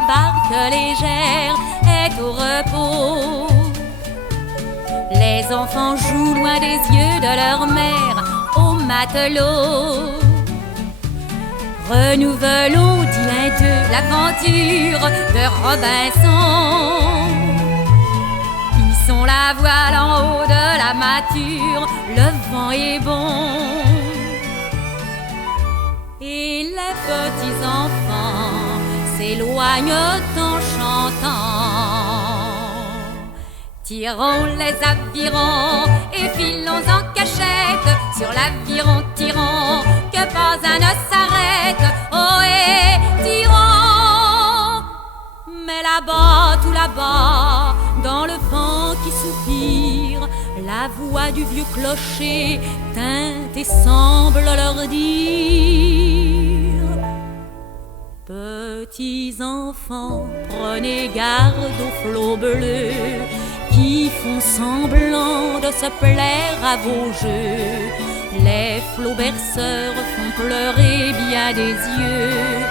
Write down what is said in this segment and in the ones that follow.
la barque légère est au repos. Les enfants jouent loin des yeux de leur mère au matelot. Renouvelons, dit l'un d'eux, l'aventure de Robinson. Hissons la voile en haut de la mâture, le vent est bon. Et les petits enfants s'éloignent en chantant. Tirons les avirons et filons en cachette sur l'aviron tirant, que pas un ne s'arrête. Oh et tirons. Mais là-bas, tout là-bas, dans le vent qui soupire, la voix du vieux clocher teinte et semble leur dire: petits enfants, prenez garde aux flots bleus qui font semblant de se plaire à vos jeux. Les flots berceurs font pleurer bien des yeux.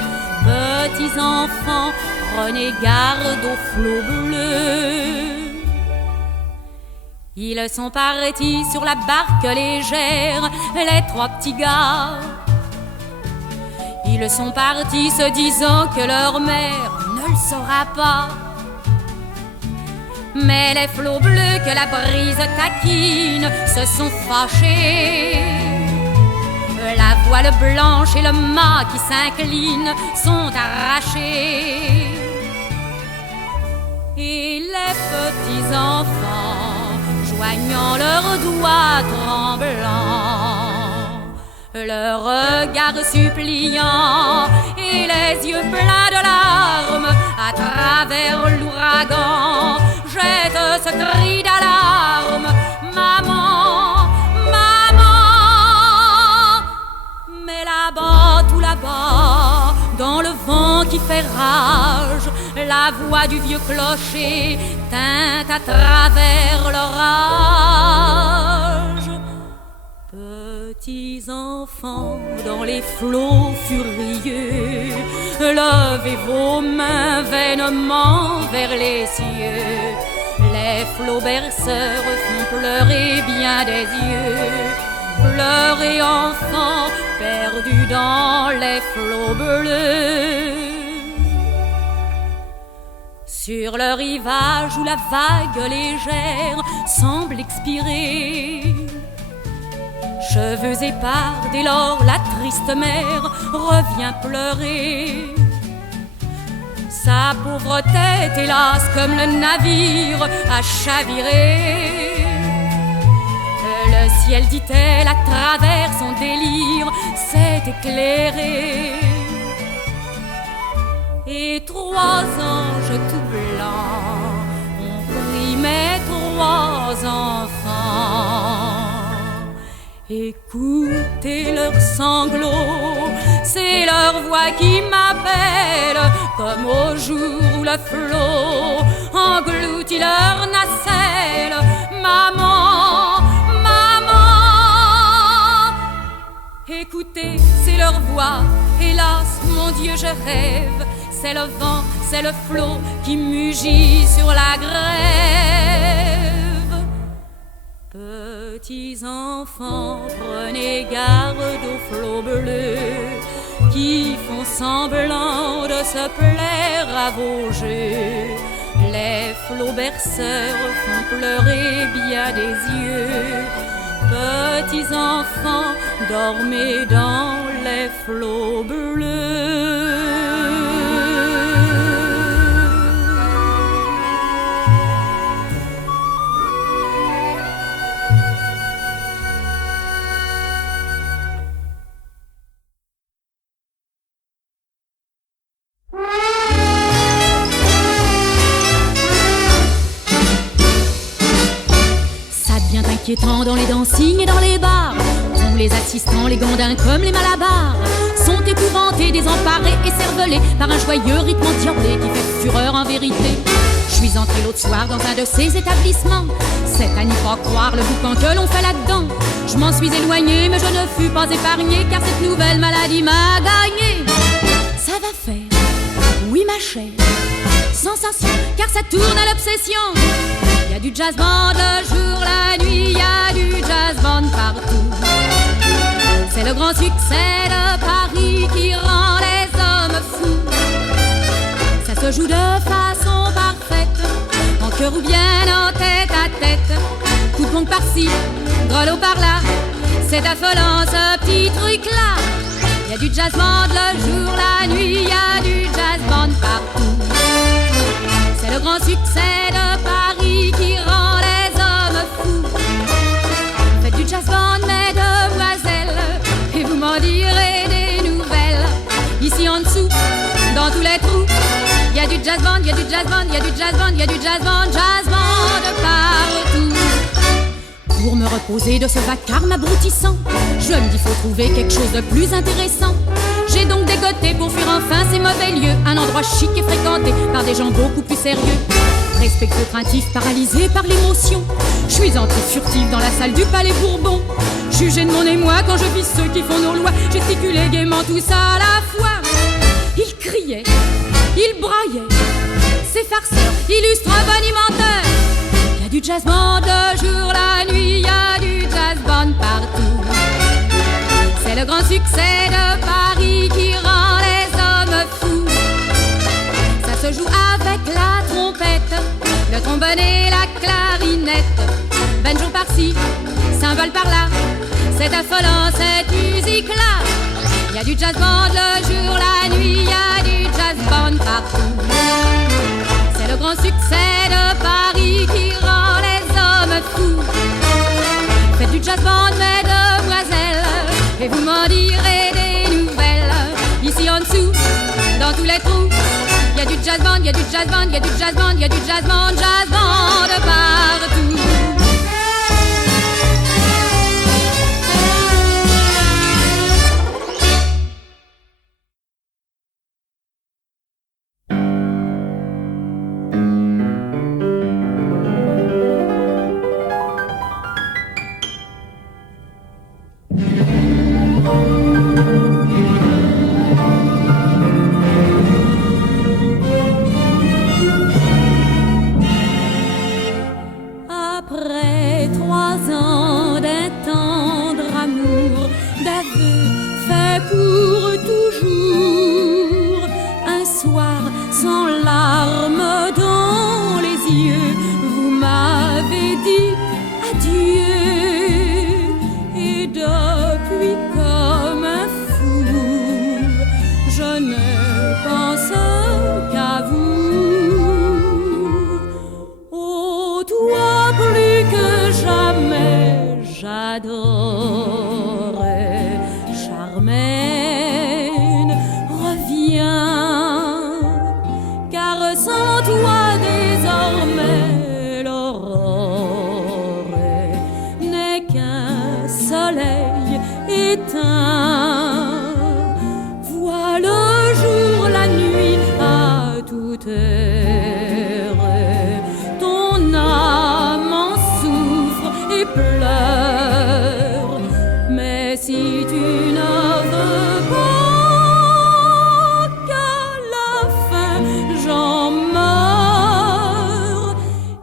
Petits enfants, prenez garde aux flots bleus. Ils sont partis sur la barque légère, les trois petits gars. Ils sont partis se disant que leur mère ne le saura pas. Mais les flots bleus que la brise taquine se sont fâchés. La voile blanche et le mât qui s'incline sont arrachés. Et les petits enfants, joignant leurs doigts tremblants, leurs regards suppliants et les yeux pleins de larmes, à travers l'ouragan, jettent ce cri d'alarme: maman, maman. Mais là-bas, tout là-bas, dans le vent qui fait rage, la voix du vieux clocher teinte à travers l'orage. Petits enfants, dans les flots furieux, levez vos mains vainement vers les cieux. Les flots berceurs font pleurer bien des yeux. Pleurez enfants, perdus dans les flots bleus. Sur le rivage où la vague légère semble expirer, cheveux épars, dès lors la triste mère revient pleurer. Sa pauvre tête, hélas, comme le navire, a chaviré. Le ciel, dit-elle, à travers son délire, s'est éclairé. Et trois anges tout blancs ont pris mes trois enfants. Écoutez leurs sanglots, c'est leur voix qui m'appelle, comme au jour où le flot engloutit leur nacelle. Maman, maman. Écoutez, c'est leur voix, hélas, mon Dieu, je rêve. C'est le vent, c'est le flot qui mugit sur la grève. Petits enfants, prenez garde aux flots bleus qui font semblant de se plaire à vos jeux. Les flots berceurs font pleurer bien des yeux. Petits enfants, dormez dans les flots bleus. Inquiétant dans les dancings et dans les bars, tous les assistants, les gandins comme les malabars, sont épouvantés, désemparés et cervelés par un joyeux rythme endiablé qui fait fureur en vérité. Je suis entré l'autre soir dans un de ces établissements, c'est à n'y pas croire le boucan que l'on fait là-dedans. Je m'en suis éloigné mais je ne fus pas épargné, car cette nouvelle maladie m'a gagné. Ça va faire oui ma chère, sensation, car ça tourne à l'obsession. Il y a du jazz band le jour, la nuit, il y a du jazz band partout. C'est le grand succès de Paris qui rend les hommes fous. Ça se joue de façon parfaite, en chœur ou bien en tête à tête. Coup de gong par-ci, grelot par-là, c'est affolant ce petit truc-là. Il y a du jazz band le jour, la nuit, il y a du jazz band partout. C'est le grand succès de Paris qui rend les hommes fous. Faites du jazz band, mesdemoiselles, et vous m'en direz des nouvelles. Ici en dessous, dans tous les trous, il y a du jazz band, il y a du jazz band, il y a du jazz band, il y a du jazz band partout. Pour me reposer de ce vacarme abrutissant, je me dis faut trouver quelque chose de plus intéressant. J'ai donc dégoté pour fuir enfin ces mauvais lieux, un endroit chic et fréquenté par des gens beaucoup plus sérieux. Respectueux, craintif, paralysé par l'émotion, je suis entré furtif dans la salle du Palais Bourbon. Jugez de mon émoi quand je vis ceux qui font nos lois, gesticulez gaiement tout ça à la fois. Ils criaient, ils braillaient, ces farceurs, illustres bonimenteurs. Il y a du jazz band le jour, la nuit, il y a du jazz band partout. C'est le grand succès de Paris qui rend les hommes fous. Ça se joue avec la trompette, le trombone et la clarinette. Banjo par-ci, cymbale par-là, c'est affolant cette musique-là. Il y a du jazz band le jour, la nuit, il y a du jazz band partout. C'est le grand succès de Paris qui rend les hommes fous. Faites du jazz band, mesdemoiselles, et vous m'en direz des nouvelles. Ici en dessous, dans tous les trous, il y a du jazz band, il y a du jazz band, il y a du jazz band, il y a du jazz band partout. Après 3 ans d'un tendre amour, d'aveux fait pour toujours, un soir sans larmes dans les yeux, vous m'avez dit adieu. Et depuis comme un fou, je ne pense qu'à vous. Oh, toi plus que jamais j'adore Charmaine, reviens, car sans toi désormais l'aurore n'est qu'un soleil éteint. Vois le jour, la nuit, à toute heure, ton âme en souffre et pleure. Mais si tu ne veux pas qu'à la fin j'en meure,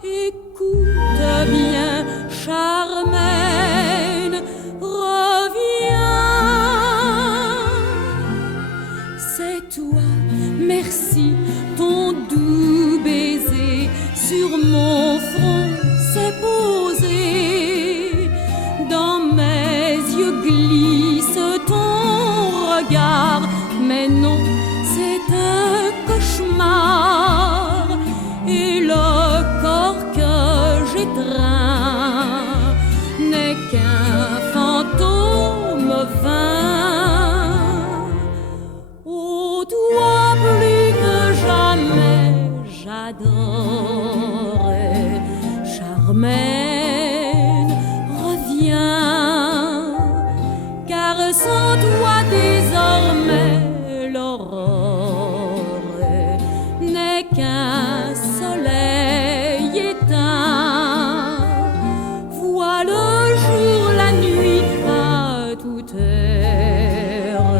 écoute bien, Charmaine, reviens. C'est toi, merci, ton doux baiser sur mon front s'est posé. Dans mes yeux glisse ton regard, mais non, c'est un cauchemar. Et le corps que j'étreins n'est qu'un fantôme vain. Oh, toi plus que jamais j'adore Charmaine, reviens, car sans toi désormais l'aurore n'est qu'un soleil éteint. Vois le jour, la nuit, à toute heure,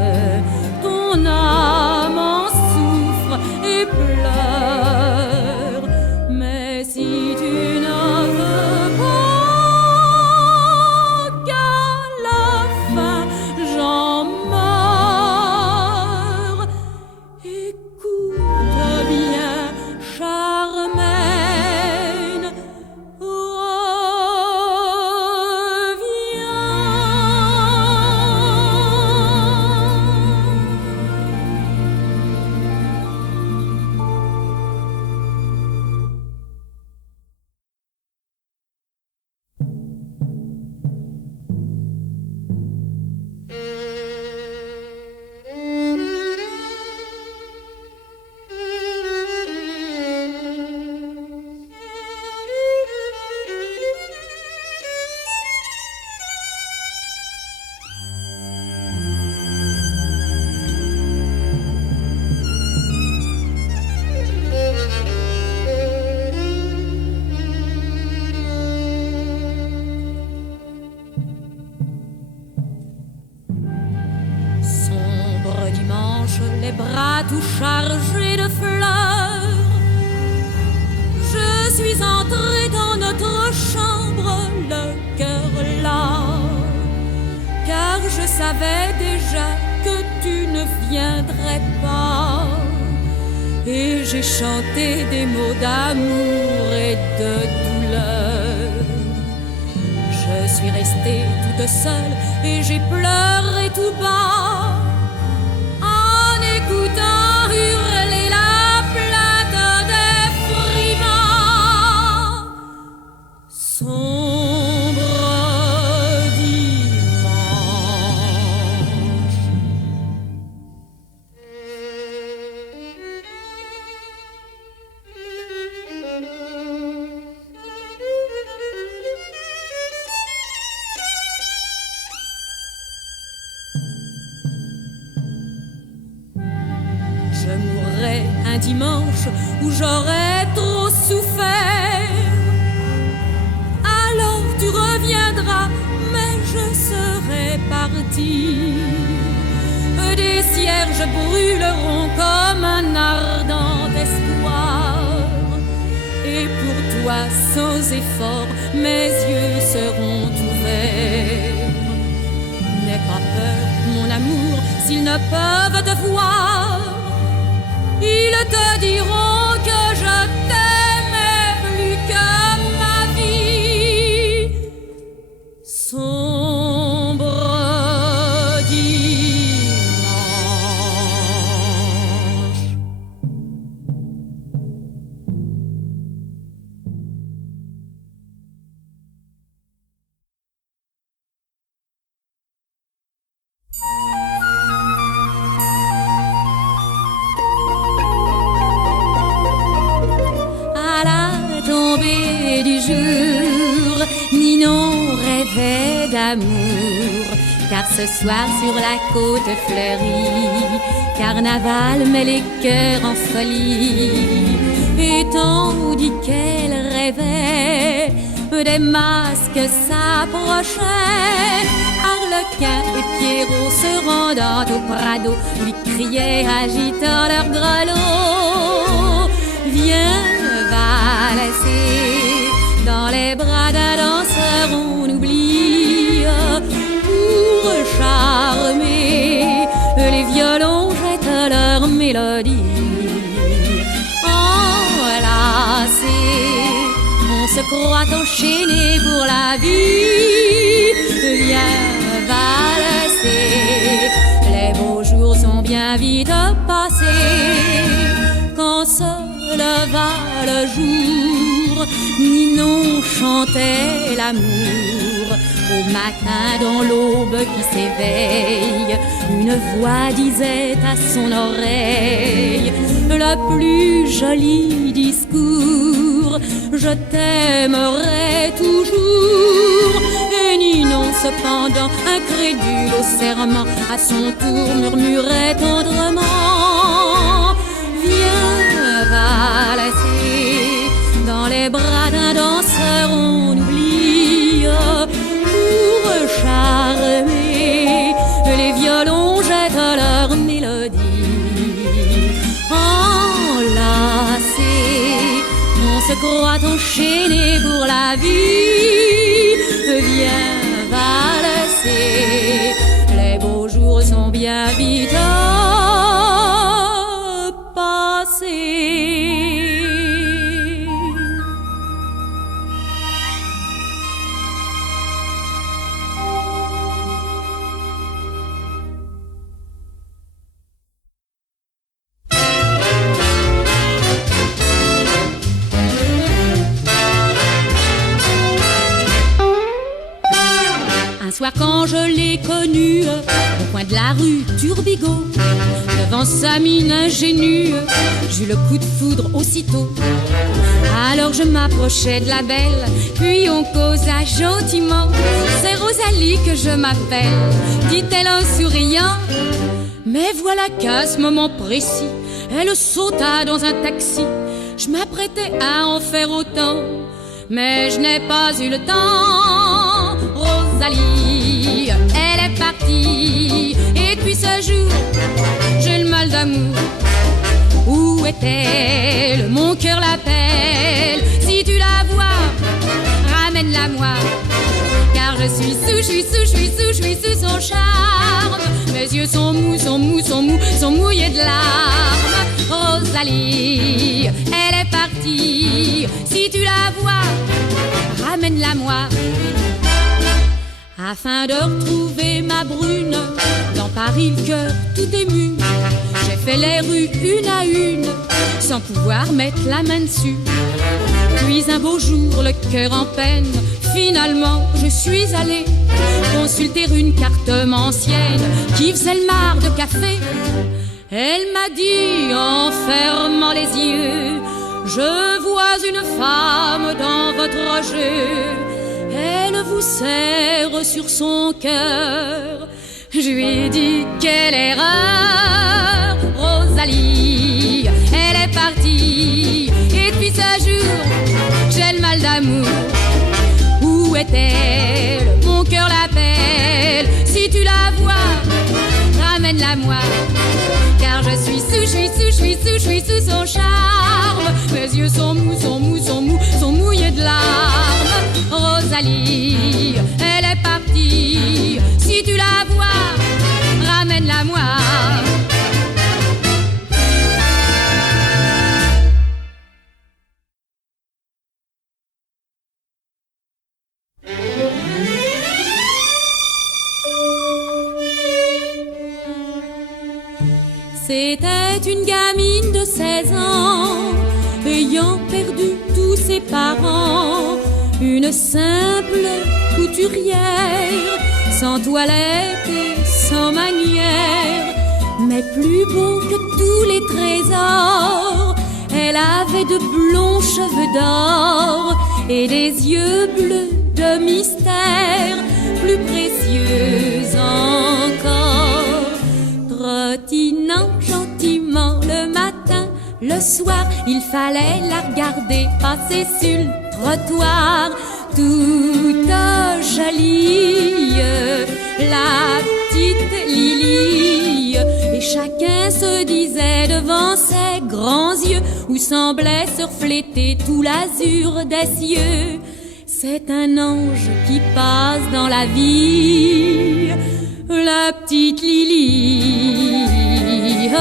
ton âme en souffre et tout chargé de fleurs. Je suis entrée dans notre chambre, le cœur là, car je savais déjà que tu ne viendrais pas. Et j'ai chanté des mots d'amour et de douleur. Je suis restée toute seule et j'ai pleuré tout bas en écoutant hurler la plainte des frimas. Sombre dimanche. Je mourrai un dimanche où j'aurais trop souffert. Alors tu reviendras, mais je serai partie. Des cierges brûleront comme un ardent espoir. Et pour toi, sans effort, mes yeux seront ouverts. N'aie pas peur, mon amour, s'ils ne peuvent te voir. Ils te diront que je t'aimais plus que ma vie. Sombre dimanche. À la tombée du jour, Ninon rêvait d'amour. Car ce soir sur la côte fleurie, carnaval met les cœurs en folie. Et tandis qu'elle rêvait, des masques s'approchaient. Arlequin et Pierrot se rendant au Prado lui criaient agitant leurs grelots. Viens valser dans les bras d'un danseur, on oublie. Pour charmer, les violons jettent leur mélodie. Enlacés, on se croit enchaîné pour la vie. Viens valser, les beaux jours sont bien vite passés. Quand se leva le jour, Ninon chantait l'amour. Au matin dans l'aube qui s'éveille, une voix disait à son oreille le plus joli discours: je t'aimerai toujours. Et Ninon cependant, incrédule au serment, à son tour murmurait tendrement: viens valser dans les bras d'un danseur, on oublie. Pour charmer, les violons jettent leur mélodie. Enlacés, on se croit enchaîné pour la vie. Viens valser, les beaux jours sont bien vite passés. Un soir quand je l'ai connue, au coin de la rue Turbigo, devant sa mine ingénue, j'eus le coup de foudre aussitôt. Alors je m'approchai de la belle, puis on causa gentiment. C'est Rosalie que je m'appelle, dit-elle en souriant. Mais voilà qu'à ce moment précis, elle sauta dans un taxi. Je m'apprêtais à en faire autant, mais je n'ai pas eu le temps. Rosalie, elle est partie, et depuis ce jour, j'ai le mal d'amour. Où est-elle? Mon cœur l'appelle. Si tu la vois, ramène-la moi. Car je suis sous son charme. Mes yeux sont mous, sont mouillés de larmes. Rosalie, elle est partie. Si tu la vois, ramène-la moi. Afin de retrouver ma brune, dans Paris le cœur tout ému, j'ai fait les rues une à une, sans pouvoir mettre la main dessus. Puis un beau jour, le cœur en peine, finalement je suis allée consulter une carte ancienne qui faisait le marc de café. Elle m'a dit en fermant les yeux, je vois une femme dans votre jeu. Elle vous serre sur son cœur. Je lui ai dit quelle erreur. Rosalie, elle est partie. Et depuis ce jour, j'ai le mal d'amour. Où est-elle? Mon cœur l'appelle. Si tu la vois, ramène-la moi. Car je suis sous son charme. Mes yeux sont mouillés de larmes. Rosalie, elle est partie. Si tu la vois, ramène-la moi. C'était une gamine de 16 ans, ayant perdu tous ses parents. Une simple couturière, sans toilette et sans manière, mais plus beau que tous les trésors. Elle avait de blonds cheveux d'or et des yeux bleus de mystère, plus précieux encore. Trottinant gentiment le matin, le soir, il fallait la regarder passer sur le trottoir, toute jolie, la petite Lily. Et chacun se disait devant ses grands yeux, où semblait se refléter tout l'azur des cieux, c'est un ange qui passe dans la vie, la petite Lily. Oh.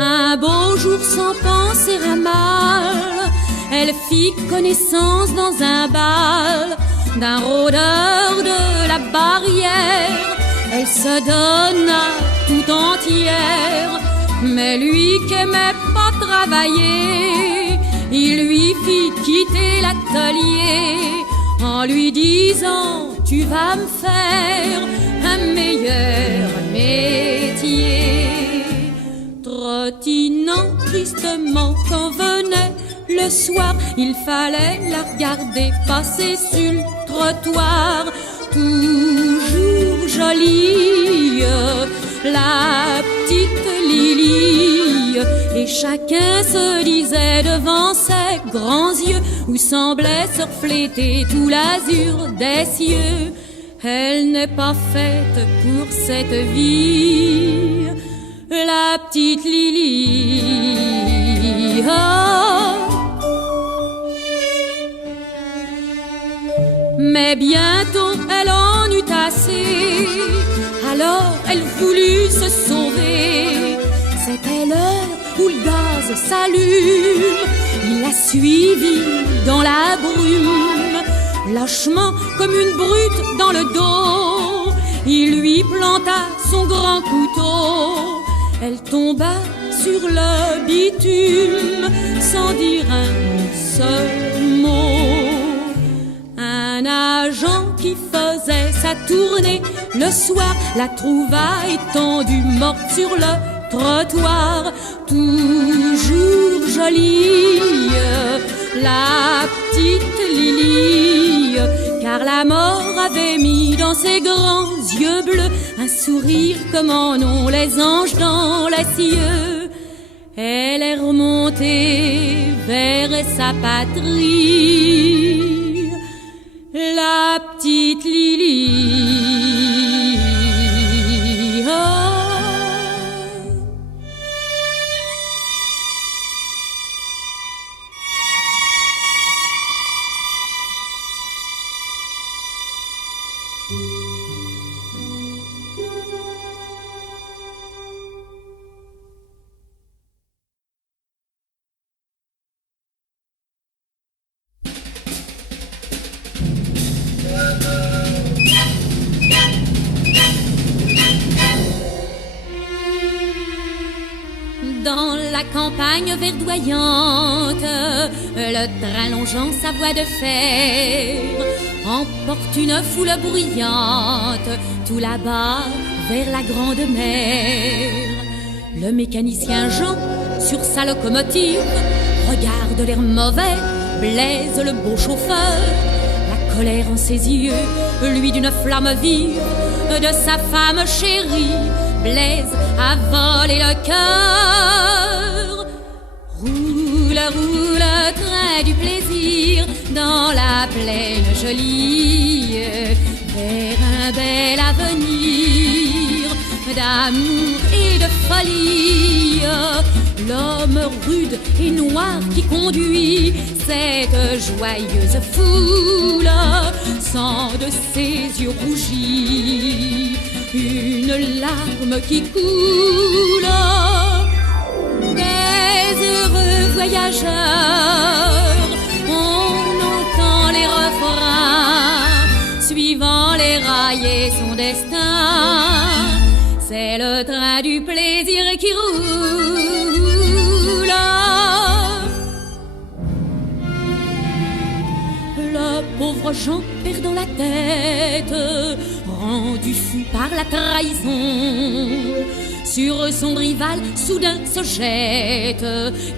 Un beau jour sans penser à mal, elle fit connaissance dans un bal d'un rôdeur de la barrière. Elle se donna tout entière, mais lui qui aimait pas travailler, il lui fit quitter l'atelier en lui disant tu vas me faire un meilleur métier. Trottinant tristement quand venait le soir, il fallait la regarder passer sur le trottoir, toujours jolie, la petite Lily. Et chacun se disait devant ses grands yeux, où semblait se refléter tout l'azur des cieux, elle n'est pas faite pour cette vie, la petite Lily. Oh. Mais bientôt elle en eut assez, alors elle voulut se sauver. C'était l'heure où le gaz s'allume, il la suivit dans la brume, lâchement comme une brute dans le dos, il lui planta son grand couteau. Elle tomba sur le bitume sans dire un seul mot. Un agent qui faisait sa tournée le soir la trouva étendue morte sur le trottoir, toujours jolie, la petite Lily, car la mort avait mis dans ses grands yeux bleus un sourire comme en ont les anges dans les cieux. Elle est remontée vers sa patrie, la petite Lily. Oh. Dans la campagne verdoyante, le train longeant sa voie de fer emporte une foule bruyante, tout là-bas vers la grande mer. Le mécanicien Jean, sur sa locomotive, regarde l'air mauvais, Blaise le beau chauffeur. La colère en ses yeux, lui d'une flamme vive, de sa femme chérie, Blaise a volé le cœur. Roule, roule, train du plaisir, dans la plaine jolie, vers un bel avenir d'amour et de folie. L'homme rude et noir qui conduit cette joyeuse foule sent de ses yeux rougis une larme qui coule. Des heureux voyageurs, on entend les refrains suivant les rails et son destin. C'est le train du plaisir qui roule. Le pauvre Jean perdant la tête, rendu fou par la trahison, sur son rival soudain se jette,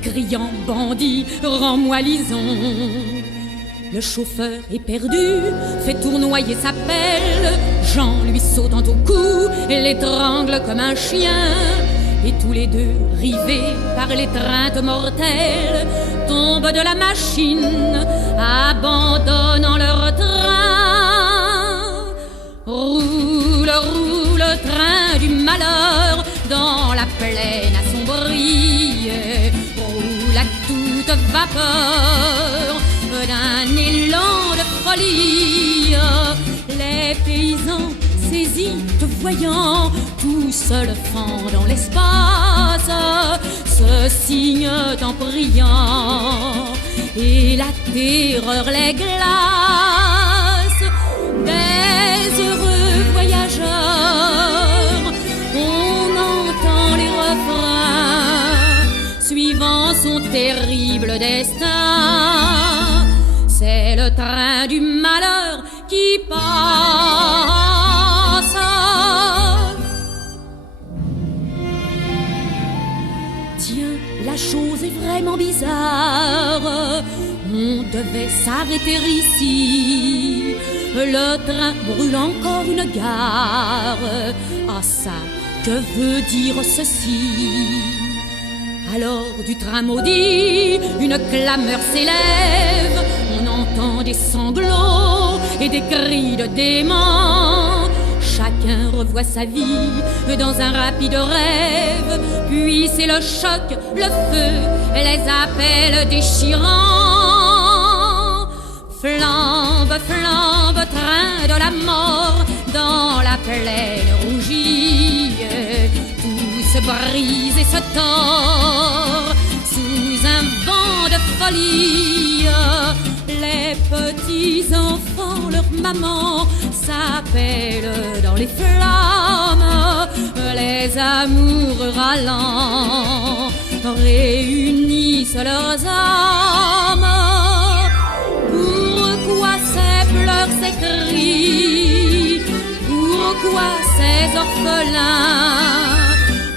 criant bandit, rends-moi Lison. Le chauffeur est perdu, fait tournoyer sa pelle, Jean lui sautant au cou, l'étrangle comme un chien. Et tous les deux, rivés par l'étreinte mortelle, tombent de la machine, abandonnant leur train. Roule, roule, train du malheur, dans la plaine assombrie, roule à toute vapeur d'un élan de folie. Les paysans saisis te voyant, tout seul fend dans l'espace, se signent en priant, et la terreur les glace. Des heureux voyageurs, on entend les refrains suivant son terrible destin. C'est le train du malheur qui passe. Tiens, la chose est vraiment bizarre. On devait s'arrêter ici. Le train brûle encore une gare. Ah ça, que veut dire ceci? Alors du train maudit, une clameur s'élève. On entend des sanglots et des cris de démons. Chacun revoit sa vie dans un rapide rêve. Puis c'est le choc, le feu, les appels déchirants. Flambe, flambe, train de la mort, dans la plaine rougie. Tout se brise et se tord sous un vent de folie. Les petits enfants, leur maman, s'appellent dans les flammes. Les amoureux râlants réunissent leurs âmes. Pourquoi ces pleurs, ces cris? Pourquoi ces orphelins?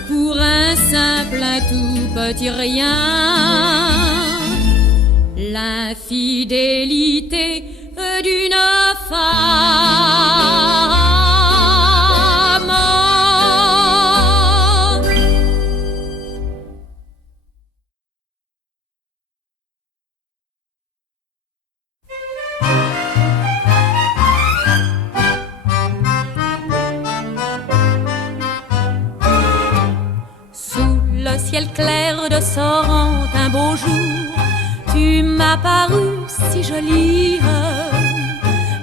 Pour un simple, un tout petit rien. L'infidélité d'une femme. Sous le ciel clair de Sorrente, un beau jour, tu m'as paru si jolie,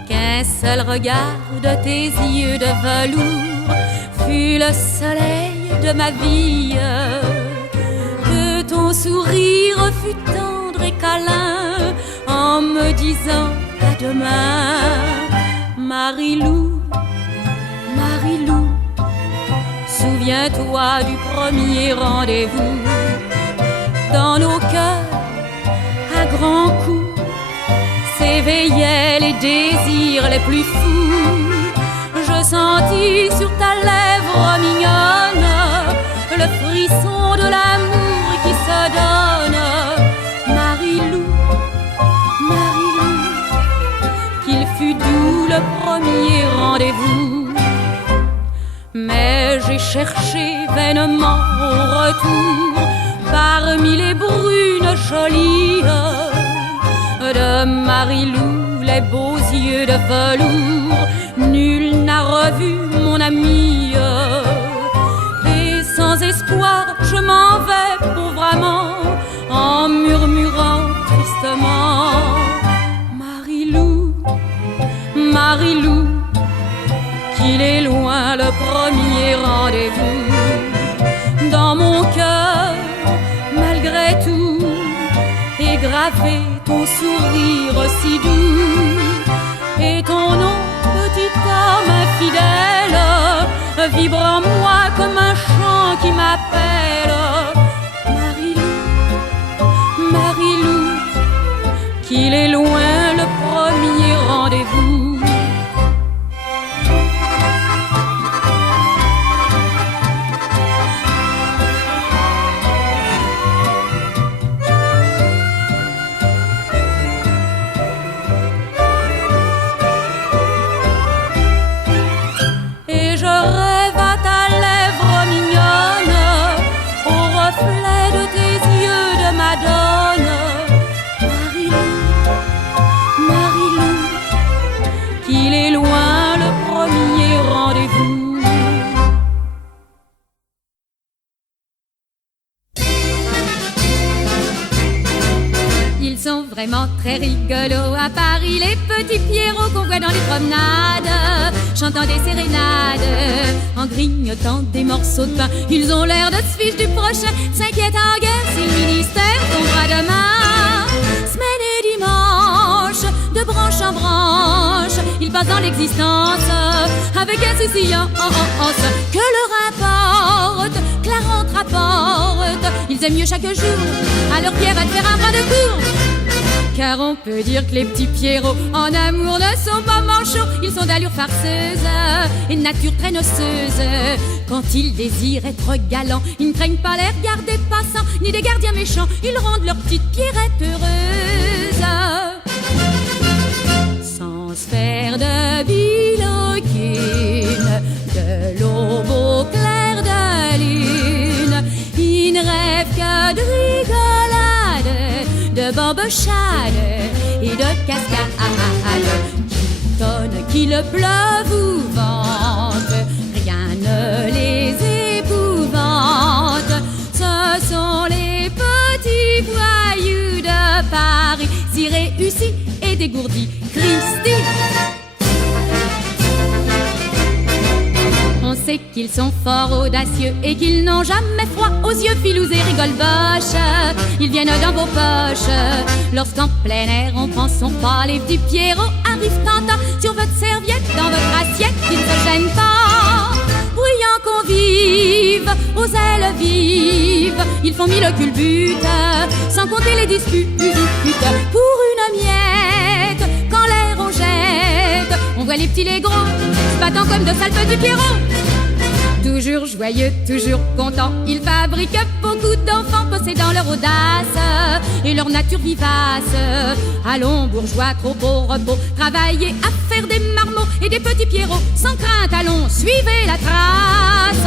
qu'un seul regard de tes yeux de velours fut le soleil de ma vie. Que ton sourire fut tendre et câlin en me disant à demain. Marilou, Marilou, souviens-toi du premier rendez-vous. désirs les plus fous. Je sentis sur ta lèvre mignonne le frisson de l'amour qui se donne. Marilou, Marilou, qu'il fut doux le premier rendez-vous. Mais j'ai cherché vainement au retour parmi les brunes jolies de Marilou, les beaux yeux de velours. Nul n'a revu mon amie. Et sans espoir, je m'en vais pauvrement en murmurant tristement: Marilou, Marilou, qu'il est loin le premier rendez-vous. Dans mon cœur, malgré tout, est gravé ton sourire si doux. Et ton nom, petit homme infidèle, vibre en moi comme un chant qui m'appelle. Marilou, Marilou, qu'il est loin le premier rendez-vous. Vraiment très rigolo à Paris, les petits Pierrots qu'on voit dans les promenades, chantant des sérénades, en grignotant des morceaux de pain. Ils ont l'air de se fiche du prochain, s'inquiètent en guerre si le ministère tombera demain. Semaine et dimanche, de branche en branche, ils passent dans l'existence avec insouciance. Que leur importe, que la rentre rapporte, ils aiment mieux chaque jour à leur pierre à te faire un bras de cour. Car on peut dire que les petits Pierrots en amour ne sont pas manchots. Ils sont d'allure farceuse et de nature très noceuse. Quand ils désirent être galants, ils ne craignent pas les regards des passants, ni des gardiens méchants. Ils rendent leur petite Pierrette heureuse. Sans se faire de biloquine, de l'aube au clair de lune, ils ne rêvent que de rigolade, de bambochade et de cascade. Qu'il tonne, qu'il pleuve ou vente, rien ne les épouvante. Ce sont les petits voyous de Paris, si réussis et dégourdis. Christy! On sait qu'ils sont fort audacieux et qu'ils n'ont jamais froid aux yeux. Filous et rigole-boches, ils viennent dans vos poches. Lorsqu'en plein air on prend son pas, les petits Pierrots arrivent tentant sur votre serviette, dans votre assiette, ils ne se gênent pas. Bruyants convives, aux ailes vives, ils font mille culbutes, sans compter les disputes. Pour une miette, quand l'air on jette, on voit les petits les gros se battant comme de sales petits Pierrots. Toujours joyeux, toujours contents, ils fabriquent beaucoup d'enfants possédant leur audace et leur nature vivace. Allons bourgeois, trop au repos, travaillez à faire des marmots et des petits Pierrots sans crainte. Allons, suivez la trace.